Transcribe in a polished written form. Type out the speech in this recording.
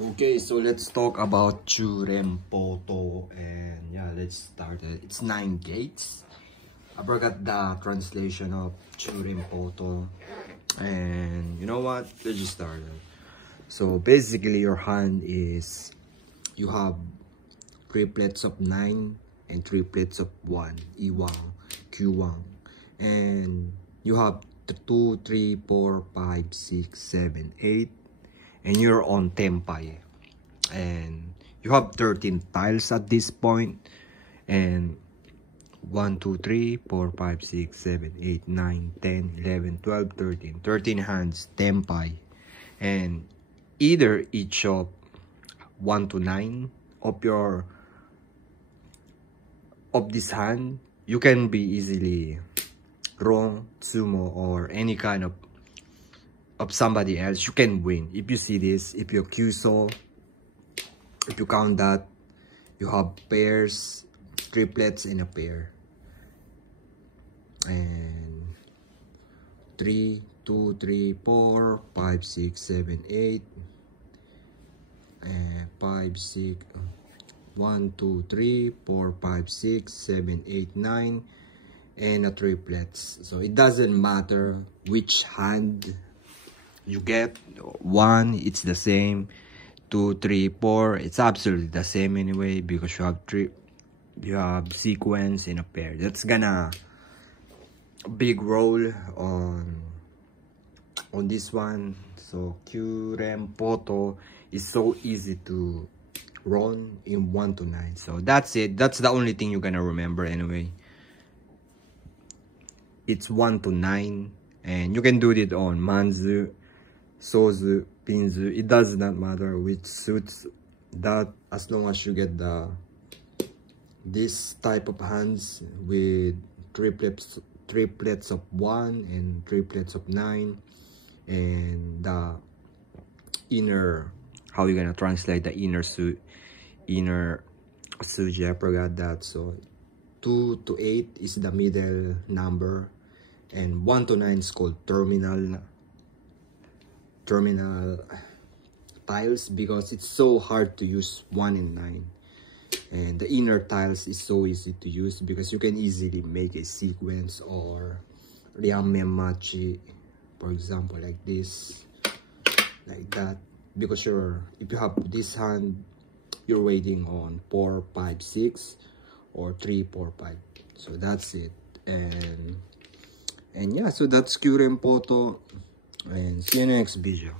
Okay, so let's talk about Churempoto, and yeah, let's start it. It's 9 gates. I forgot the translation of Churempoto, and you know what? Let's just start it. So basically, your hand is, you have triplets of 9 and triplets of 1, Iwang, Qwang, and you have 2, 3, 4, 5, 6, 7, 8. And you're on Tempay, and you have 13 tiles at this point, and 1 2 3 4 5 6 7 8 9 10 11 12 13 hands Tempay, and either each of 1 to 9 of your this hand, you can be easily wrong sumo or any kind of somebody else. You can win if you see this. If you Kyuso, if you count that, you have pairs, triplets in a pair, and 3 2 3 4 5 6 7 8 and 5 6 1 2 3 4 5 6 7 8 9 and a triplets. So it doesn't matter which hand you get. 1, it's the same. 2 3 4, it's absolutely the same anyway, because you have sequence in a pair. That's gonna big role on this one. So Churempoto is so easy to run in 1 to 9. So that's it. That's the only thing you're gonna remember anyway. It's 1 to 9, and you can do it on Manzu, Sozu, Pinzu. It does not matter which suits that, as long as you get this type of hands with triplets of 1 and triplets of 9, and the inner, how you gonna translate the inner suji, I forgot that. So 2 to 8 is the middle number, and 1 to 9 is called terminal tiles, because it's so hard to use 1 and 9. And the inner tiles is so easy to use, because you can easily make a sequence or Ryamemachi, for example, like this, like that. Because if you have this hand, you're waiting on 4 5 6 or 3 4 5. So that's it. And yeah, so that's Churempoto, and see you in the next video.